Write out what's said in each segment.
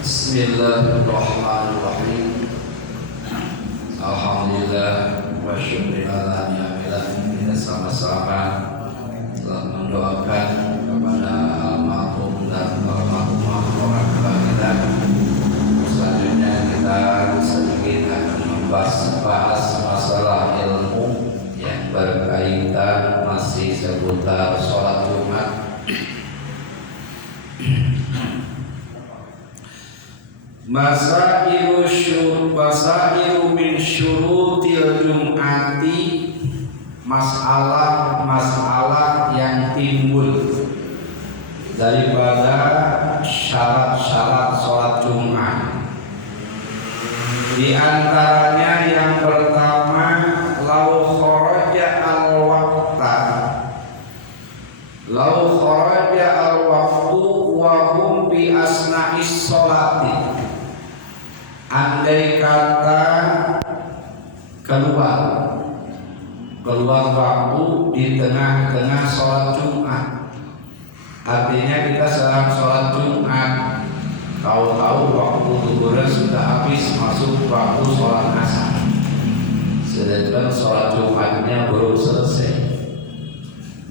Bismillahirrahmanirrahim. Alhamdulillah wa syukurillah kita sama-sama telah mendoakan kepada almarhum dan almarhumah orang tua kita. Selanjutnya kita sedikit akan membahas masalah ilmu yang berkaitan masih seputar sholat Jumat. Masailu min syurutil jum'ati, masalah yang timbul daripada syarat-syarat sholat Jumat. Di antaranya yang pertama, lau kharaja al-waqtu wa hum bi asna'is sholati. Andai kata keluar waktu di tengah-tengah sholat Jumat, artinya kita sedang sholat Jumat, tahu-tahu waktu zuhurnya sudah habis, masuk waktu sholat asar, sedangkan sholat Jumatnya belum selesai.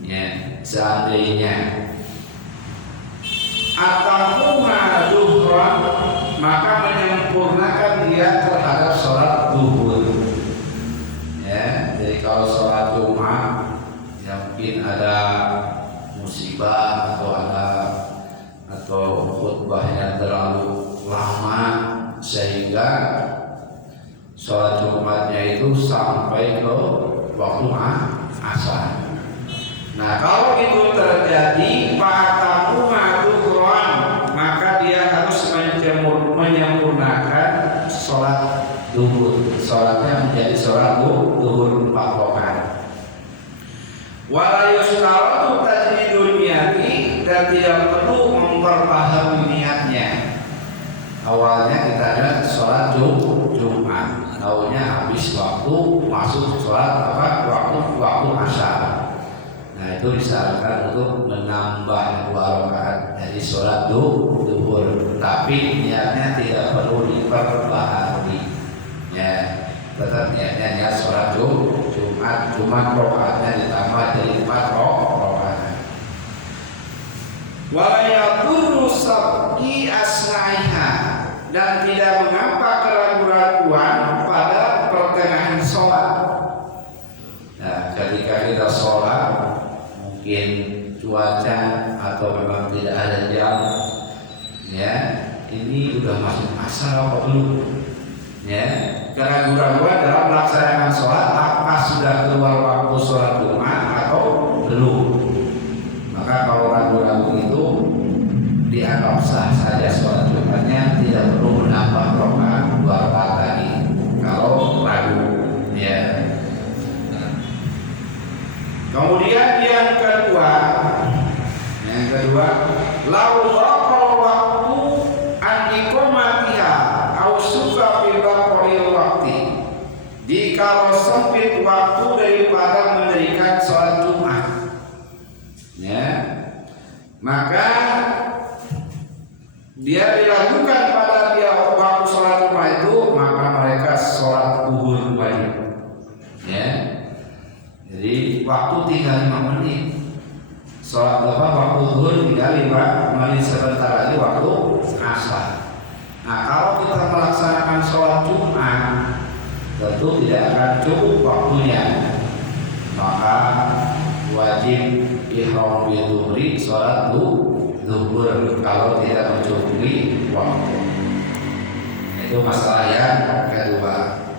Ya, seandainya atamuha zuhran, maka menyempurnakan dia terhadap sholat zuhur. Ya, jadi kalau sholat Jumat ya mungkin ada musibah atau khutbahnya terlalu lama sehingga sholat Jumatnya itu sampai ke waktu asar. Nah, kalau itu terjadi fatamuha zuhran, maka dia harus menyempurnakan sholat zuhur. Sholatnya menjadi sholat zuhur 4 rakaat. Wala yustaratu tajdidul niyati, dan tidak perlu memperbaharui niatnya. Awalnya kita ada sholat Jumat, tahunya habis waktu, masuk sholat waktu asar. Nah, itu disarankan untuk menambah 2 rakaat dari sholat zuhur, tapi niatnya tidak perlu diperbaharui. Ya, tetap niatnya sholat Jumat, cuma rakaatnya ditambah jadi 4 rakaat. Wa yaqulu sabqi asna'iha, dan tidak mengapa keraguan-raguan pada pertengahan sholat. Nah, ketika kita sholat, mungkin cuaca atau memang tidak ada jam, ya ini udah masuk asar apa belum, ya keraguan-raguan dalam melaksanakan sholat, apa sudah keluar waktu sholat Jumat atau belum. Maka kalau ragu-ragu itu dianggap sah saja sholat Jumatnya, tidak perlu menambah rakaat 2 rakaat lagi kalau ragu, ya. Kemudian yang kedua, lau dhaqal waktu an iqamatiha au sufa fi baqil waqti, jika sempit waktu daripada mendirikan sholat Jumat, ya, maka dia diragukan pada dia waktu sholat Jumat itu, maka mereka sholat zuhur wajib, ya. Jadi waktu tinggal 5 menit. Sholat waktu zuhur tinggal 5 menit, sebentar lagi waktu asar. Nah, kalau kita melaksanakan sholat Jumat, tentu tidak akan cukup waktunya. Maka wajib ihram bidzuhri, sholat zuhur kalau tidak mencukupi waktu. Itu masalah yang kedua.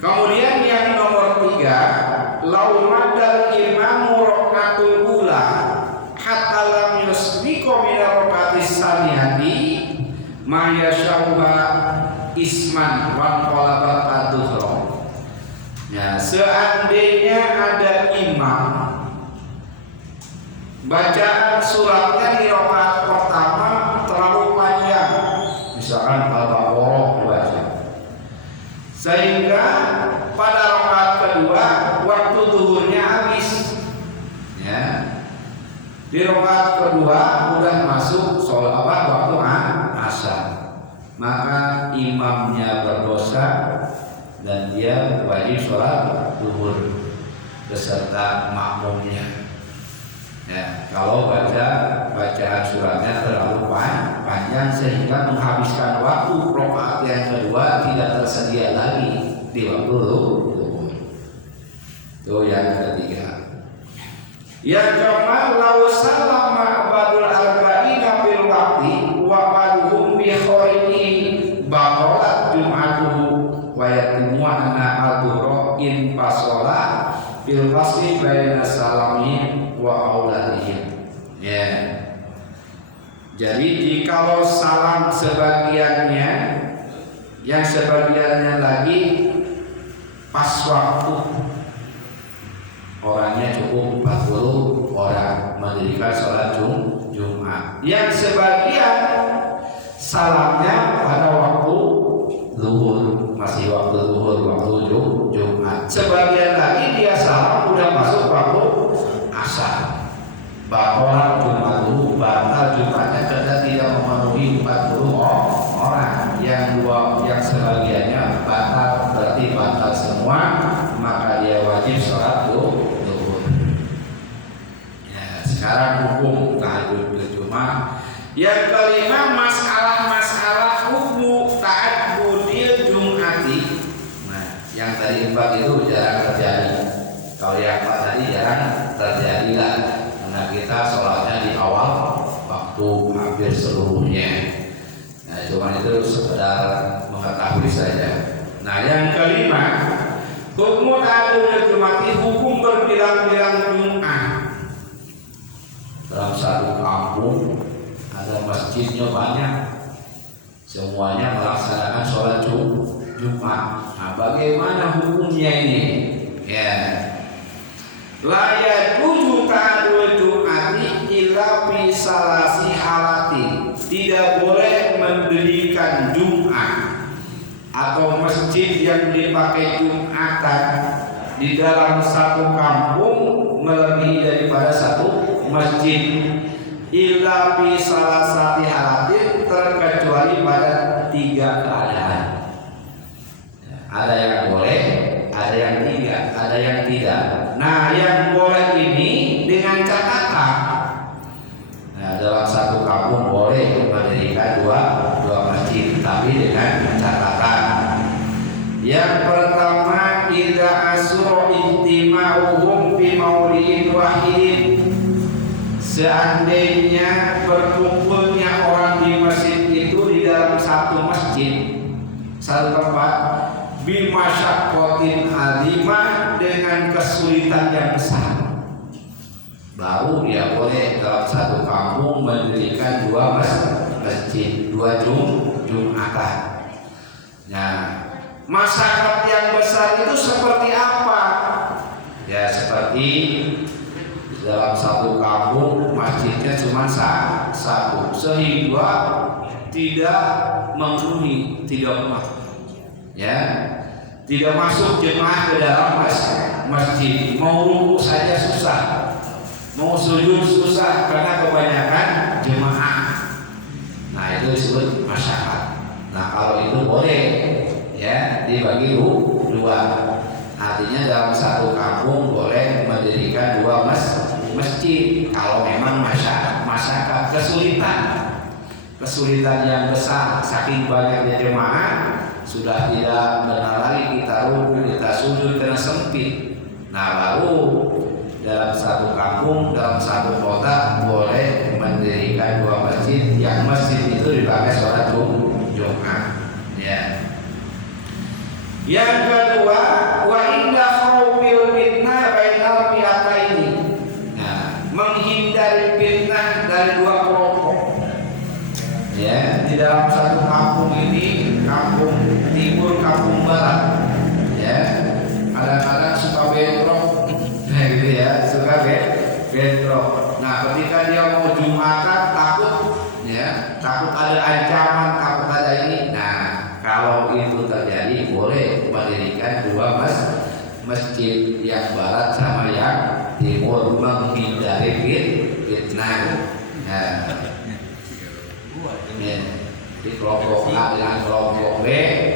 Kemudian yang nomor 3, lau madal imamu rakatul ula hatta lam yusbiqu min rakatis saniyati ma yashauha isman wa qalabat ad-dhuhra. Ya, seandainya ada imam bacaan suratnya di rakaat pertama terlalu panjang, misalkan Al-Baqarah dibaca, sehingga pada rakaat kedua waktu zuhurnya habis, ya. Di rakaat kedua udah masuk sholat waktu asar, maka imamnya berdosa dan dia wajib sholat zuhur beserta makmumnya. Ya, kalau bacaan suratnya terlalu panjang sehingga menghabiskan waktu rakaat yang kedua tidak tersedia lagi di waktu zuhur. Itu yang ketiga. Yang keempat, lau salama badul arba'ina bil waqti wa baduhum bi khairi baqalat jum'atuhu wa yatimu anna al-dhuhra in fasola bil fasli baina salamin wa auladihim. Ya. Jadi jikalau salam sebagiannya, yang sebagiannya lagi pas waktu, orangnya cukup 40 orang mendirikan sholat Jumat. Yang sebagian salamnya pada waktu zuhur, masih waktu zuhur, waktu Jumat. Sebagian lagi dia salam udah masuk waktu asar. Bahwa Jumat dulu batal Jumatnya karena tidak memenuhi 40 orang. Yang sebagiannya batal, berarti batal semua, maka dia wajib sholat zuhur. Ya, sekarang hukum tahajud Jumat. Yang kelima, masalah hukum ta'abbudil Jum'ati. Nah, yang tadi 4 itu jarang terjadi. Kalau yang 4 tadi jarang terjadi lah, karena kita sholatnya di awal waktu hampir seluruhnya. Nah, cuma itu sekedar mengetahui saja. Nah, yang kelima, hukum ta'abbudil Jum'ati, hukum berbilang-bilang Jum'ah. Dalam satu kampung ada masjidnya banyak, semuanya melaksanakan sholat Jumat. Nah, bagaimana hukumnya ini? Ya, la yajuzu ta'addul Jum'ati illa fi salasi halati. Tidak boleh mendirikan Jumat atau masjid yang dipakai Jumatan di dalam satu kampung melebihi daripada satu masjid. Illa fi salasati halatin, terkecuali pada 3 keadaan. Ada yang boleh, ada yang tidak. Nah, yang boleh ini dengan catatan. Nah, dalam satu kampung boleh mendirikan dua masjid, tapi dengan catatan. Yang pertama, idza asra intima'uhum fi maulidin wahidin. Seandainya berkumpulnya orang di masjid itu di dalam satu masjid, satu tempat, bimasyaqqatin azimah, dengan kesulitan yang besar, baru dia boleh dalam satu kampung mendirikan 2 masjid, 2 Jumatan. Nah, masyarakat yang besar itu seperti apa? Ya, seperti dalam satu kampung masjidnya cuma satu, sehingga tidak memenuhi, tidak masuk jemaah ke dalam masjid. Mau ruku saja susah, mau sujud susah karena kebanyakan jemaah. Nah, itu disebut masyarakat. Nah, kalau itu boleh ya dibagi 2. Artinya dalam satu kampung boleh mendirikan 2 masjid kalau memang masyarakat kesulitan yang besar, saking banyaknya jemaah sudah tidak benar lagi kita ruku, kita sujud karena sempit. Nah, baru dalam satu kampung, dalam satu kota boleh mendirikan 2 masjid, yang masjid itu dipakai sholat Jumat. Ya. Yang kedua, wa inda khawfil fitnah bainal fi'ataini. Nah, menghindari fitnah dari 2 kelompok. Ya, di dalam satu kampung ini, kampung timur, kampung barat. Ya, kadang-kadang suka bentrok, gitu ya, suka bentrok. Nah, ketika dia mau Jumatan takut ada ancaman, takut ada ini. Nah, kalau itu terjadi boleh mendirikan 2 masjid, yang barat sama yang timur, menghindari fitnah. Ya. Jadi kelompok A dengan kelompok B,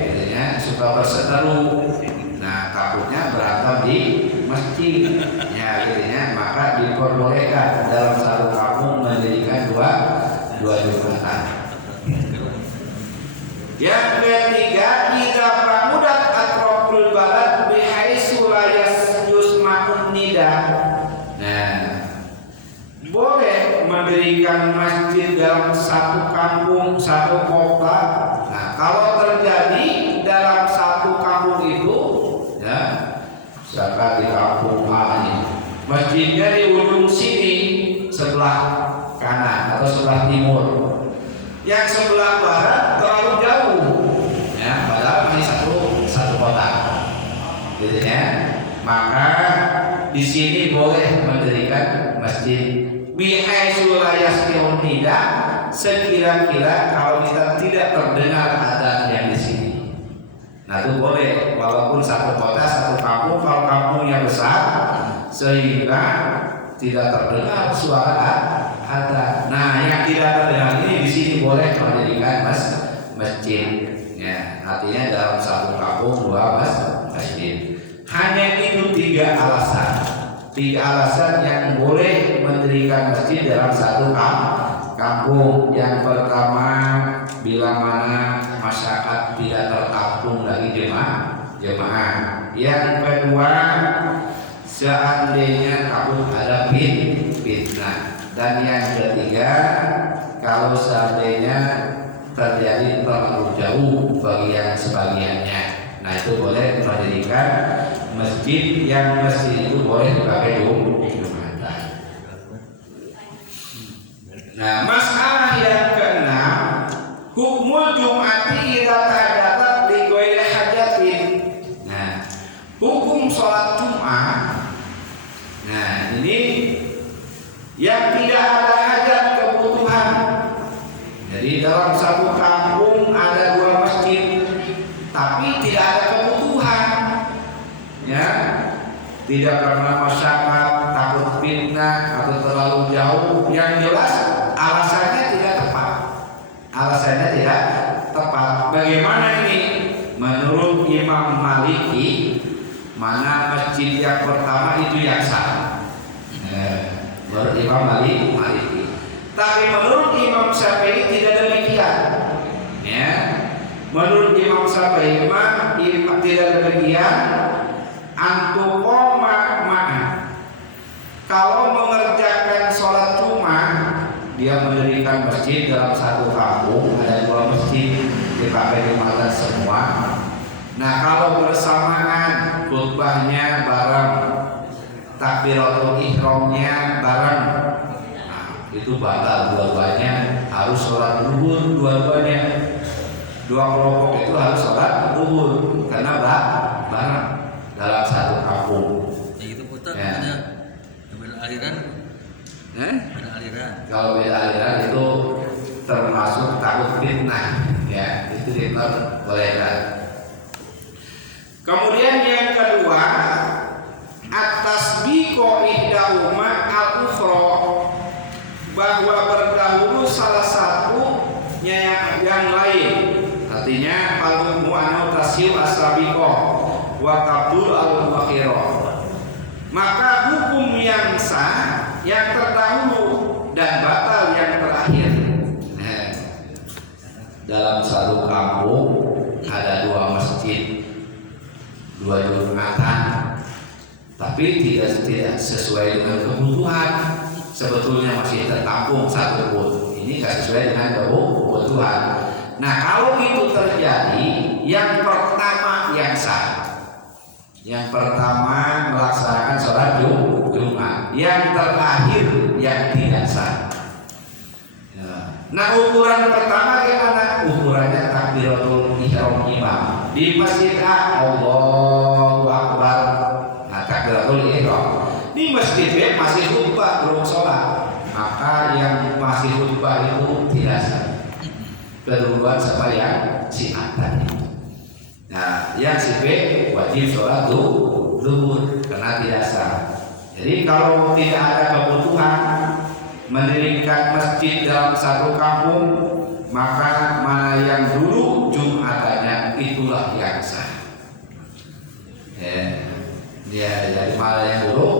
intinya suka berseteru. Nah, takutnya berantem di masjid. Ya, intinya maka diperbolehkan dalam satu kampung mendirikan dua jumatan. Yang ketiga, idza famudat atroful balad bihaitsu la yusma'un nida. Nah, boleh mendirikan masjid dalam satu kampung, satu kota. Nah, kalau terjadi dalam satu kampung itu, ya, misalkan di kampung A ini, masjidnya di ujung sini sebelah kanan atau sebelah timur, yang sebelah barat terlalu jauh, ya, padahal masih satu kota, gitu ya. Maka di sini boleh mendirikan masjid. Bihaitsu la yasmi'un nida, sekira-kira kalau kita tidak terdengar adzan yang di sini. Nah, itu boleh walaupun satu kota, satu kampung, kalau kampungnya besar sehingga tidak terdengar suara adzan. Nah, yang tidak terdengar ini di sini boleh mendirikan masjid. Ya, artinya dalam satu kampung dua masjid. Hanya itu tiga alasan yang boleh mendirikan masjid dalam satu kampung. Yang pertama, bila mana masyarakat tidak tertampung lagi jemaah. Yang kedua, seandainya takut ada fitnah. Dan yang ketiga, kalau seandainya terjadi terlalu jauh bagian sebagiannya, nah itu boleh mendirikan masjid, yang masjid itu boleh dipakai jumatan. Nah, masalah yang keenam, hukmul jum'ati idza tahadatsat li ghairi hajatin. Nah, hukum sholat Jumat. Nah, ini yang tidak ada hajat kebutuhan. Jadi dalam satu kampung ada dua masjid, tapi tidak ada kebutuhan, ya, tidak karena masyarakat takut fitnah atau terlalu jauh. Yang jelas alasannya tidak tepat. Bagaimana ini? Menurut Imam Maliki, mana masjid yang pertama itu yang sah. Menurut Imam Maliki. Tapi menurut Imam Syafi'i tidak demikian. Ya. Menurut Imam Syafi'i tidak demikian. Antuqoma ma'a. Kalau mengerjakan sholat Jumat, dia mendirikan masjid dalam satu kampung, ada dua masjid dipakai jumatan semua. Nah, kalau bersamaan khutbahnya bareng, takbiratul ihramnya bareng, nah, itu batal dua-duanya, harus sholat zuhur dua-duanya. Dua kelompok itu harus sholat zuhur karena bareng dalam satu kampung. Ya itu putar ya. Ada beda aliran. Beda aliran. Kalau beda aliran itu termasuk takut fitnah, ya, itu diperbolehkan. Kemudian yang kedua, at-tasbiqu ihdahuma al-ukhra, bahwa berdahulu salah satunya yang lain. Artinya al-hukmu anau tasyiu as-sabiqah wa qabdul al-akhirah. Maka hukum yang sah yang terdahulu dan batal yang terakhir. Dalam satu kampung ada dua masjid, dua jumatan, tapi tidak sesuai dengan kebutuhan. Sebetulnya masih tertampung satu pun, ini tidak sesuai dengan kebutuhan. Nah, kalau itu terjadi, yang pertama yang sah, yang pertama melaksanakan sholat Jumat, yang terakhir yang tidak sah. Nah, ukuran pertama gimana? Ukurannya takbiratul ihram imam di masjid A, Allahu Akbar. Nah, takbiratul ihram. Di masjid B masih khutbah belum sholat, maka yang masih khutbah itu tidak sah. Keduluan sama yang si A tadi. Nah, yang si B wajib sholat zuhur karena tidak sah. Jadi kalau tidak ada kebutuhan mendirikan masjid dalam satu kampung, maka mana mana yang dulu Jumatannya itulah yang sah. Dia dari mana yang dulu,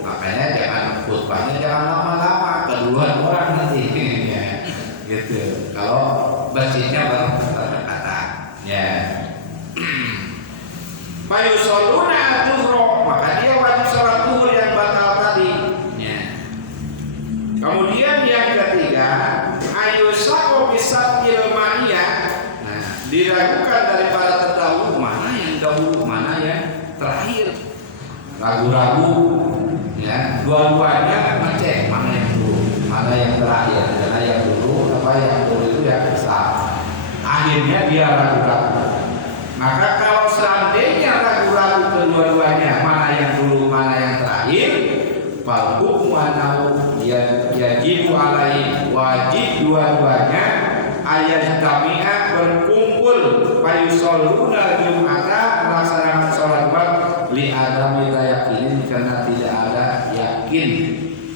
makanya jangan khutbahnya jangan lama-lama, keduluan orang nanti ya, gitu. Kalau masjidnya berdekatan, ya. Fayusalluna adzuhra, maka dia wajib sholat zuhur yang batal tadi. Ya. Kemudian yang ketiga, ayusaqu bisabqil ma'iyah. Nah, diragukan daripada terdahulu mana yang dahulu, mana yang terakhir. Ragu-ragu, ya. Dua-duanya ngecek mana yang dulu, mana yang terakhir, mana yang dulu, apa yang dulu itu yang besar. Akhirnya dia ragu-ragu. Maka kalau seandainya ragu-ragu kedua-duanya mana yang dulu mana yang terakhir, fal hukmu annahu yajibu alaihi, wajib dua-duanya ayat jami'ah berkumpul fayusalluna jum'ata, melaksanakan sholat Jumat li adami yakinin, karena tidak ada yakin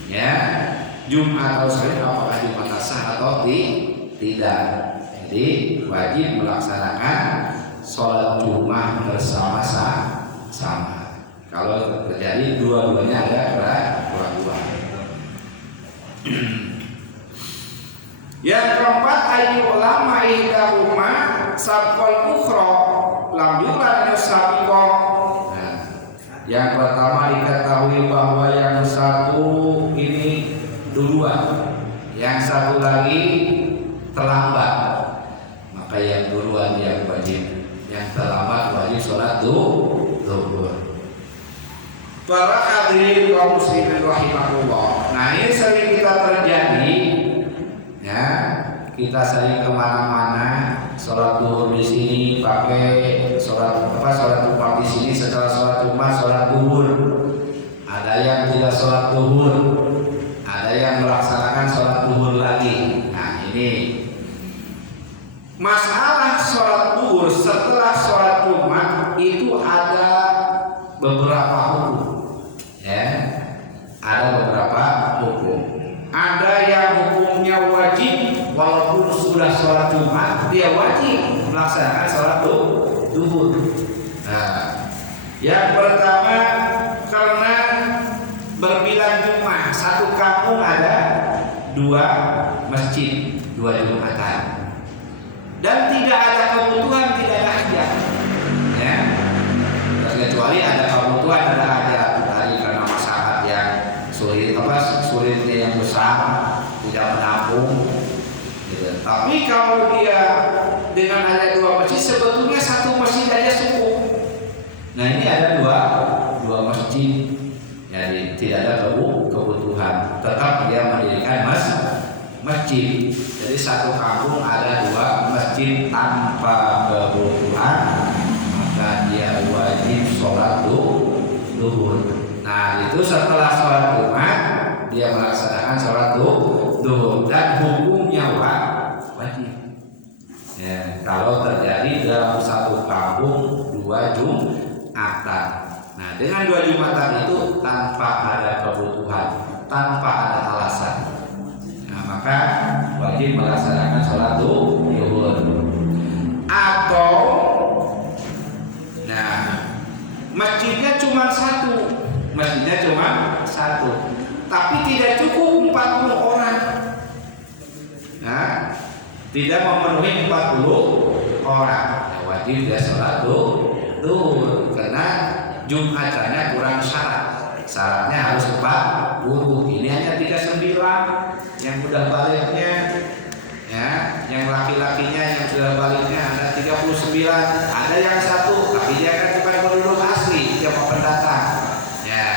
ya Jumat atau sholat apakah Jumat sah atau tidak. Jadi wajib melaksanakan sholat Jumat bersama-sama. Kalau terjadi dua-duanya ada keraguan. Yang keempat, ayu ulama ihdahuma sabqal ukhra lam yulad sabiqah. Nah, yang pertama diketahui bahwa yang satu ini duluan, yang satu lagi terlambat. Maka yang duluan yang wajib, yang terlambat wajib sholat zuhur. Para hadirin kaum muslimin rahimahullah. Nah, ini sering kita terjadi, ya. Kita sering kemana-mana, sholat zuhur di sini pakai sholat Jumat di sini, setelah sholat Jumat sholat zuhur. Ada yang tidak sholat zuhur, ada yang melaksanakan sholat zuhur lagi. Nah, ini masalah sholat zuhur setelah sholat Jumat itu ada beberapa hukum, ya. Ada beberapa hukum. Ada yang hukumnya wajib, walaupun sudah sholat Jumat dia wajib melaksanakan sholat zuhur. Nah, yang pertama karena berbilang Jumat, satu kampung ada 2 masjid, 2 Jumatan. Dan tidak ada kebutuhan, tidak ada hajat, ya. Kecuali ada kebutuhan, ada hajat tadi karena masyarakat yang sulitnya yang besar tidak menampung, gitu. Tapi kalau dia dengan ada 2 masjid, sebetulnya 1 masjid aja cukup. Nah, ini ada dua masjid, jadi tidak ada kebutuhan, tetap dia mendirikan masjid. Jadi satu kampung ada 2 masjid tanpa kebutuhan, maka dia wajib sholat zuhur. Nah, itu setelah sholat Jumat dia melaksanakan sholat zuhur dan hukumnya wajib. Ya, kalau terjadi dalam satu kampung 2 Jumatan. Nah, dengan 2 Jumatan itu tanpa ada kebutuhan, tanpa ada alasan. Maka wajib melaksanakan sholat zuhur. Atau nah, masjidnya cuma satu, tapi tidak cukup 40 orang. Nah, tidak memenuhi 40 orang, nah, wajib dia sholat zuhur karena Jumatannya kurang syarat. Syaratnya harus 40, ini hanya 39. Yang sudah baliknya, ya, yang laki-lakinya yang sudah baliknya ada 39. Ada yang 1, tapi dia kan bukan penduduk asli, dia mau pendatang, ya.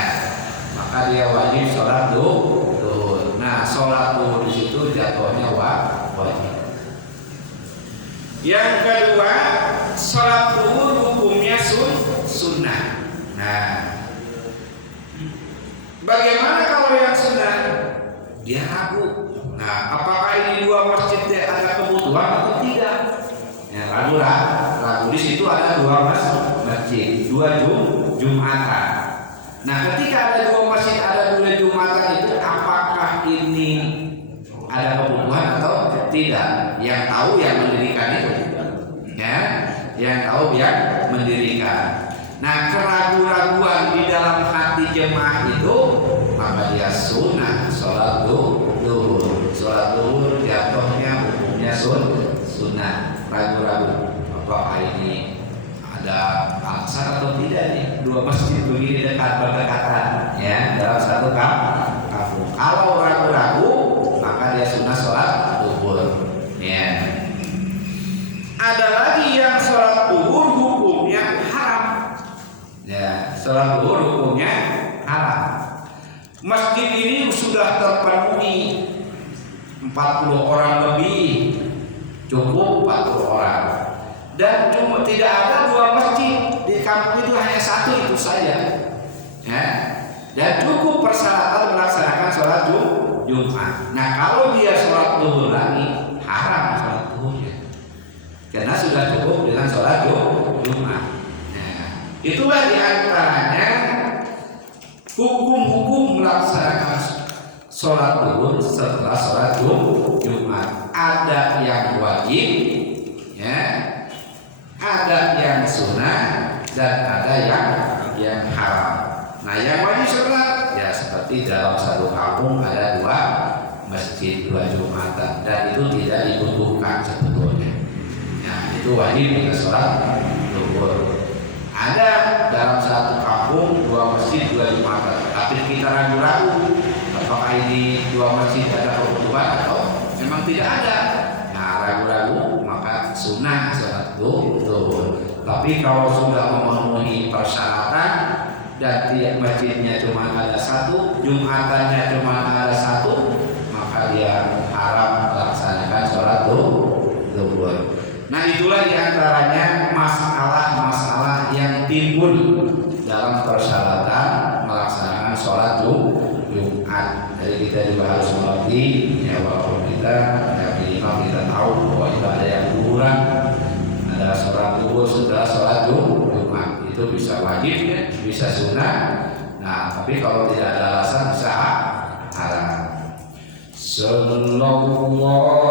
Maka dia wajib sholat zuhur. Nah, sholat zuhur di situ jatuhnya wajib. Yang kedua, sholat zuhur hukumnya sunnah. Nah, bagaimana kalau yang sunnah? Dia ragu. Nah, apakah ini 2 masjid ada kebutuhan atau tidak? Ya, ragu. Di situ ada 2 masjid, 2 Jumatan. Nah, ketika ada 2 masjid, ada 2 Jumatan itu, apakah ini ada kebutuhan atau tidak. Yang tahu yang mendirikan itu, ya, yang tahu yang mendirikan. Nah, keraguan-raguan di dalam hati jemaah itu, maka dia sunnah sholat duhur. Sholat duhur jatuhnya hukumnya sunnah. Ragu-ragu apakah ini ada alasan atau tidak nih, dua masjid begini dekat berdekatan, ya, dalam satu kampung. Kalau ragu-ragu, maka dia sunnah sholat duhur, ya. Ada lagi yang sholat duhur hukumnya haram, ya, sholat duhur hukumnya haram. Masjid ini sudah terpenuhi 40 orang lebih, cukup 40 orang. Dan cuma tidak ada dua masjid di kampung itu, hanya satu itu saja, ya. Dan cukup persyaratan melaksanakan sholat Jumat. Nah, kalau dia sholat duhur lagi, haram sholat duhurnya, karena sudah cukup dengan sholat Jumat. Nah, itulah diantaranya hukum-hukum melaksanakan sholat duhur setelah sholat Jumat. Ada yang wajib, ya, ada yang sunnah, dan ada yang haram. Nah, yang wajib sholat, ya, seperti dalam satu kampung ada dua masjid, dua Jumatan, dan itu tidak dibutuhkan sebetulnya. Nah, itu wajib kita sholat duhur. Ada dalam satu kampung dua masjid, dua Jumatan, tapi kita ragu-ragu apakah ini dua masjid ada kebutuhan atau memang tidak ada. Nah, ragu-ragu, maka sunnah sholat duhur. Tapi kalau sudah memenuhi persyaratan dan tiap masjidnya cuma ada satu, Jumatannya cuma ada satu, maka dia haram melaksanakan sholat duhur. Nah, itulah diantaranya masalah-masalah yang timbul dalam persyaratan melaksanakan sholat Jumat. Jadi kita juga harus mengerti, ya, walaupun kita minimal kita tahu bahwa itu ada yang kurang, ada sholat duhur setelah sholat Jumat, itu bisa wajib, ya, bisa sunnah. Nah, tapi kalau tidak ada alasan bisa haram. Sallallahu ala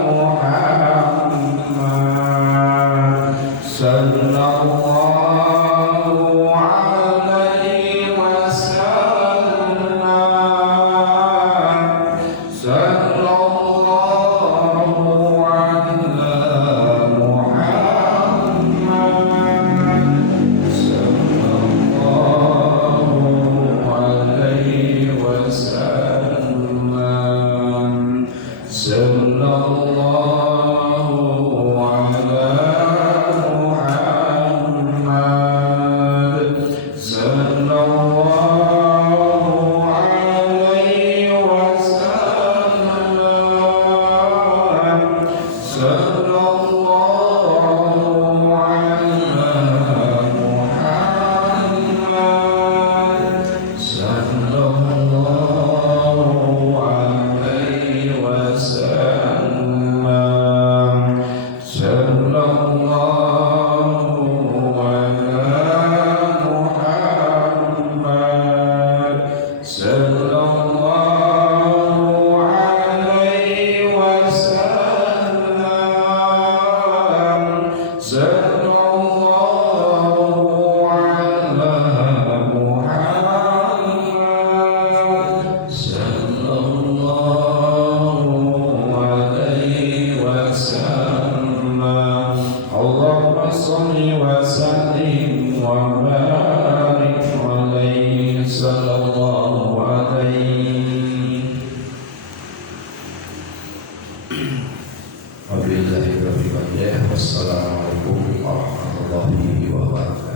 Muhammad, sallallahu alaihi wasallam, sallallahu ala Muhammad, sallallahu alaihi wasallam, sallallahu ala Muhammad, sallallahu alaihi wasallam, sallallahu ala Muhammad, sallallahu alaihi wasallam, sallallahu ala Muhammad, sallallahu alaihi wasallam, sallallahu ala Muhammad, sallallahu alaihi wasallam. Allahumma shalli wa sallim wa barik alaihi, sallallahu alaihi. Wabillahi taufiq wal hidayah. Wassalamualaikum warahmatullahi wabarakatuh.